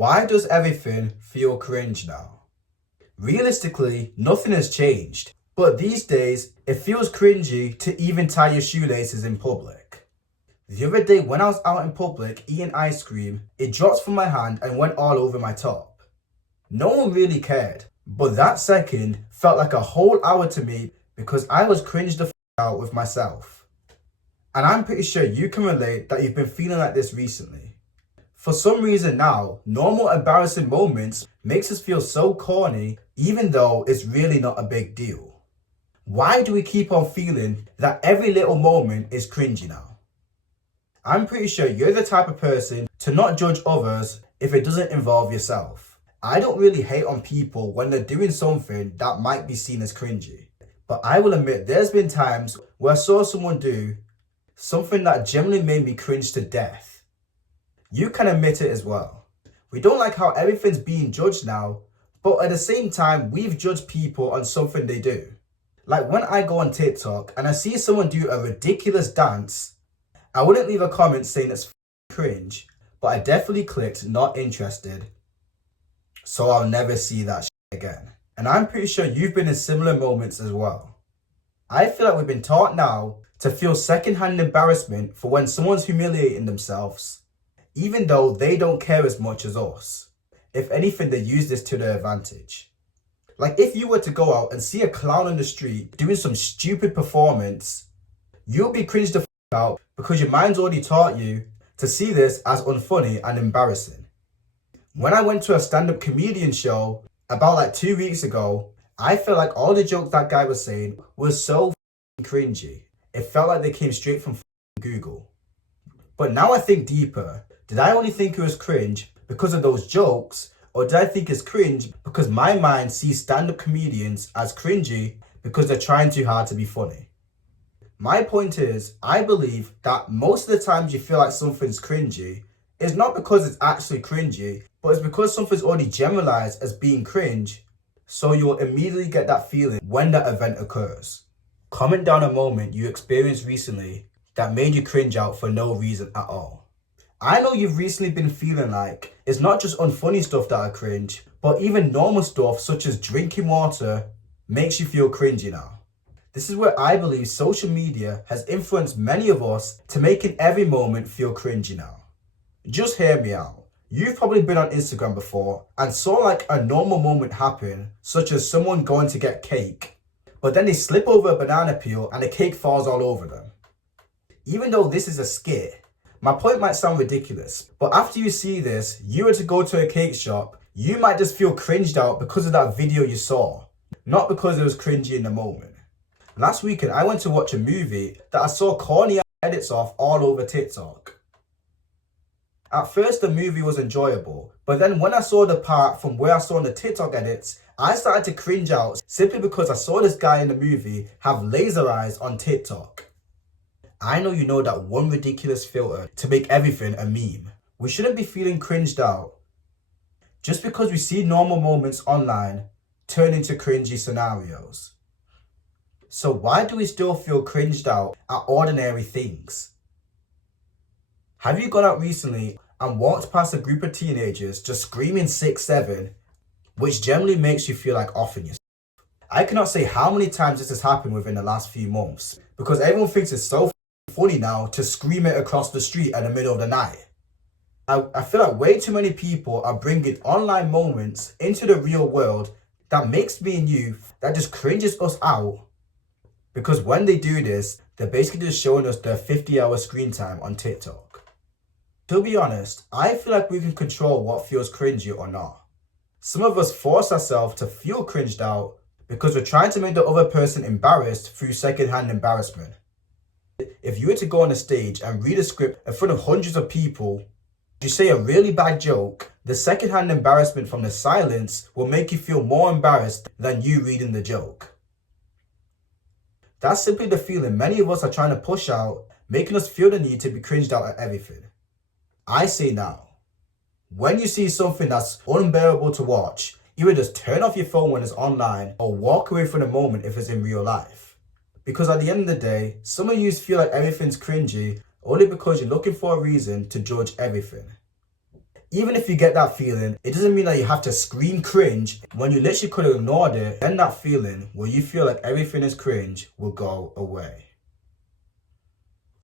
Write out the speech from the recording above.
Why does everything feel cringe now? Realistically, nothing has changed, but these days, it feels cringy to even tie your shoelaces in public. The other day when I was out in public eating ice cream, it dropped from my hand and went all over my top. No one really cared, but that second felt like a whole hour to me because I was cringed the out with myself. And I'm pretty sure you can relate that you've been feeling like this recently. For some reason now, normal embarrassing moments makes us feel so corny even though it's really not a big deal. Why do we keep on feeling that every little moment is cringy now? I'm pretty sure you're the type of person to not judge others if it doesn't involve yourself. I don't really hate on people when they're doing something that might be seen as cringy. But I will admit there's been times where I saw someone do something that generally made me cringe to death. You can admit it as well. We don't like how everything's being judged now, but at the same time, we've judged people on something they do. Like when I go on TikTok and I see someone do a ridiculous dance, I wouldn't leave a comment saying it's cringe, but I definitely clicked not interested, so I'll never see that again. And I'm pretty sure you've been in similar moments as well. I feel like we've been taught now to feel secondhand embarrassment for when someone's humiliating themselves, even though they don't care as much as us. If anything, they use this to their advantage. Like if you were to go out and see a clown on the street doing some stupid performance, you'll be cringed the out because your mind's already taught you to see this as unfunny and embarrassing. When I went to a stand-up comedian show about like 2 weeks ago, I felt like all the jokes that guy was saying was so cringy. It felt like they came straight from Google. But now I think deeper. Did I only think it was cringe because of those jokes, or did I think it's cringe because my mind sees stand-up comedians as cringy because they're trying too hard to be funny? My point is, I believe that most of the times you feel like something's cringy, it's not because it's actually cringy, but it's because something's already generalized as being cringe, so you'll immediately get that feeling when that event occurs. Comment down a moment you experienced recently that made you cringe out for no reason at all. I know you've recently been feeling like it's not just unfunny stuff that are cringe, but even normal stuff such as drinking water makes you feel cringy now. This is where I believe social media has influenced many of us to making every moment feel cringy now. Just hear me out. You've probably been on Instagram before and saw like a normal moment happen, such as someone going to get cake, but then they slip over a banana peel and the cake falls all over them. Even though this is a skit, my point might sound ridiculous, but after you see this, you were to go to a cake shop, you might just feel cringed out because of that video you saw, not because it was cringy in the moment. Last weekend, I went to watch a movie that I saw corny edits of all over TikTok. At first, the movie was enjoyable, but then when I saw the part from where I saw in the TikTok edits, I started to cringe out simply because I saw this guy in the movie have laser eyes on TikTok. I know you know that one ridiculous filter to make everything a meme. We shouldn't be feeling cringed out just because we see normal moments online turn into cringy scenarios. So why do we still feel cringed out at ordinary things? Have you gone out recently and walked past a group of teenagers just screaming 6'7", which generally makes you feel like offing yourself? I cannot say how many times this has happened within the last few months because everyone thinks it's so funny now to scream it across the street in the middle of the night. I feel like way too many people are bringing online moments into the real world that makes me and you, that just cringes us out. Because when they do this, they're basically just showing us their 50-hour screen time on TikTok. To be honest, I feel like we can control what feels cringy or not. Some of us force ourselves to feel cringed out because we're trying to make the other person embarrassed through secondhand embarrassment. If you were to go on a stage and read a script in front of hundreds of people, you say a really bad joke, the secondhand embarrassment from the silence will make you feel more embarrassed than you reading the joke. That's simply the feeling many of us are trying to push out, making us feel the need to be cringed out at everything. I say now, when you see something that's unbearable to watch, either just turn off your phone when it's online or walk away from the moment if it's in real life. Because at the end of the day, some of you feel like everything's cringy only because you're looking for a reason to judge everything. Even if you get that feeling, it doesn't mean that you have to scream cringe when you literally could have ignored it. Then that feeling where you feel like everything is cringe will go away.